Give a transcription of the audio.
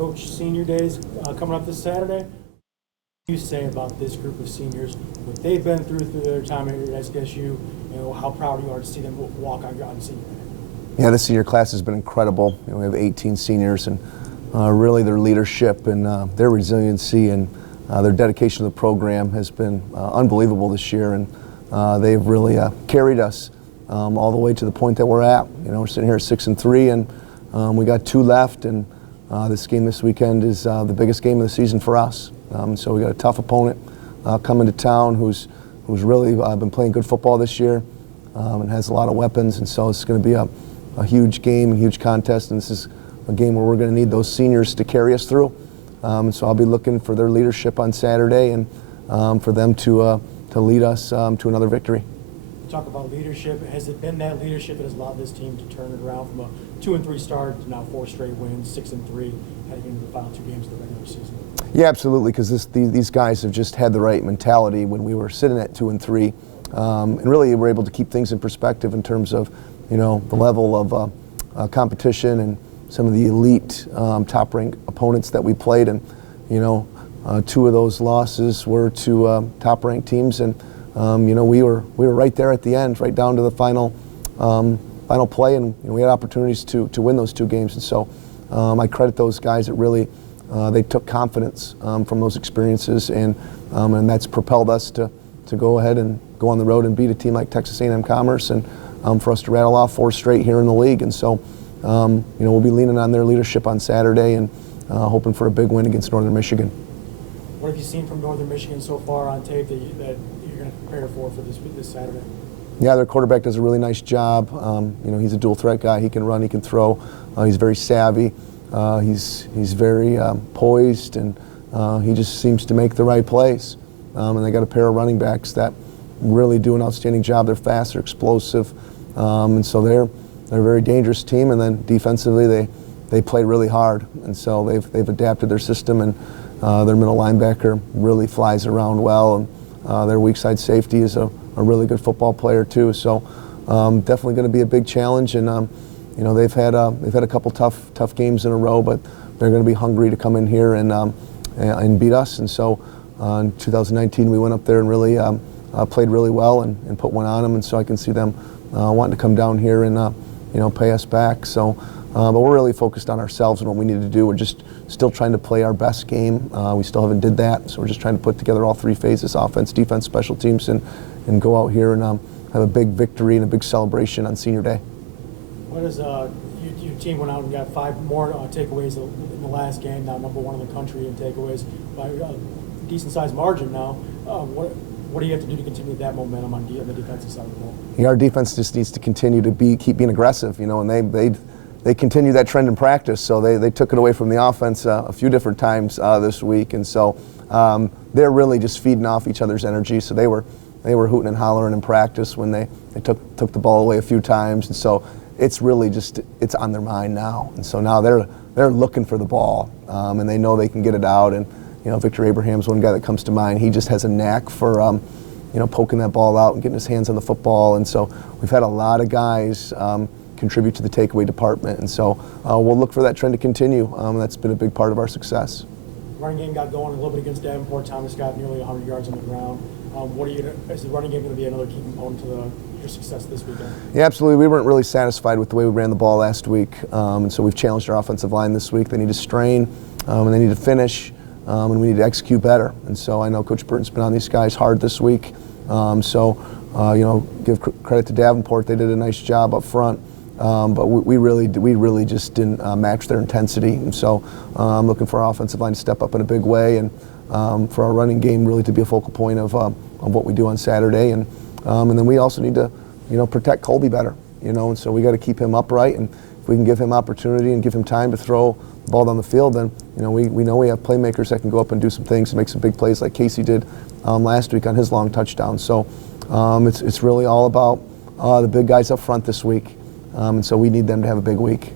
Coach, Senior Days coming up this Saturday. What do you say about this group of seniors, what they've been through their time at SVSU, you know, how proud you are to see them walk on Senior Day? Yeah, the senior class has been incredible. You know, we have 18 seniors, and really their leadership and their resiliency and their dedication to the program has been unbelievable this year, and they've really carried us all the way to the point that we're at. You know, we're sitting here at 6-3, and we got 2 left, and this game this weekend is the biggest game of the season for us. So we got a tough opponent coming to town who's really been playing good football this year and has a lot of weapons, and so it's going to be a huge game, a huge contest, and this is a game where we're going to need those seniors to carry us through. So I'll be looking for their leadership on Saturday and for them to lead us to another victory. Talk about leadership. Has it been that leadership that has allowed this team to turn it around from a 2-3 start to now 4 straight wins, 6-3, heading into the final 2 games of the regular season? Yeah, absolutely, because these guys have just had the right mentality when we were sitting at 2-3, and really were able to keep things in perspective in terms of, you know, the level of competition and some of the elite top-ranked opponents that we played, and you know, 2 of those losses were to top-ranked teams, and you know, we were right there at the end, right down to the final play, and you know, we had opportunities to win those 2 games, and so I credit those guys that really they took confidence from those experiences, and that's propelled us to go ahead and go on the road and beat a team like Texas A&M Commerce, and for us to rattle off 4 straight here in the league, and so you know, we'll be leaning on their leadership on Saturday and hoping for a big win against Northern Michigan. What have you seen from Northern Michigan so far on tape that you're going to prepare for this Saturday? Yeah, their quarterback does a really nice job. You know, he's a dual threat guy. He can run, he can throw. He's very savvy. He's very poised, and he just seems to make the right plays. And they got a pair of running backs that really do an outstanding job. They're fast, they're explosive, and so they're a very dangerous team. And then defensively, they play really hard, and so they've adapted their system, and their middle linebacker really flies around well, and their weak side safety is a really good football player too. So definitely going to be a big challenge, and you know, they've had a couple tough games in a row, but they're going to be hungry to come in here and beat us. And so in 2019 we went up there and really played really well and put one on them, and so I can see them wanting to come down here and you know, pay us back. So but we're really focused on ourselves and what we need to do. We're just still trying to play our best game. We still haven't did that, so we're just trying to put together all 3 phases: offense, defense, special teams, and go out here and have a big victory and a big celebration on Senior Day. What is your team went out and got 5 more takeaways in the last game, now #1 in the country in takeaways by a decent-sized margin now. What do you have to do to continue that momentum on the defensive side of the ball? Yeah, our defense just needs to continue to keep being aggressive, you know, and they continue that trend in practice. So they took it away from the offense a few different times this week, and so they're really just feeding off each other's energy. So they were hooting and hollering in practice when they took the ball away a few times, and so it's really just, it's on their mind now, and so now they're looking for the ball, and they know they can get it out. And you know, Victor Abraham's one guy that comes to mind. He just has a knack for you know, poking that ball out and getting his hands on the football, and so we've had a lot of guys contribute to the takeaway department, and so we'll look for that trend to continue. That's been a big part of our success. Running game got going a little bit against Davenport. Thomas got nearly 100 yards on the ground. Is the running game going to be another key component to your success this weekend? Yeah, absolutely. We weren't really satisfied with the way we ran the ball last week, and so we've challenged our offensive line this week. They need to strain, and they need to finish, and we need to execute better. And so I know Coach Burton's been on these guys hard this week. You know, give credit to Davenport. They did a nice job up front. But we really just didn't match their intensity, and so I'm looking for our offensive line to step up in a big way, and for our running game really to be a focal point of what we do on Saturday, and then we also need to, you know, protect Colby better, you know, and so we got to keep him upright, and if we can give him opportunity and give him time to throw the ball down the field, then you know we have playmakers that can go up and do some things and make some big plays like Casey did last week on his long touchdown. So it's really all about the big guys up front this week. And so we need them to have a big week.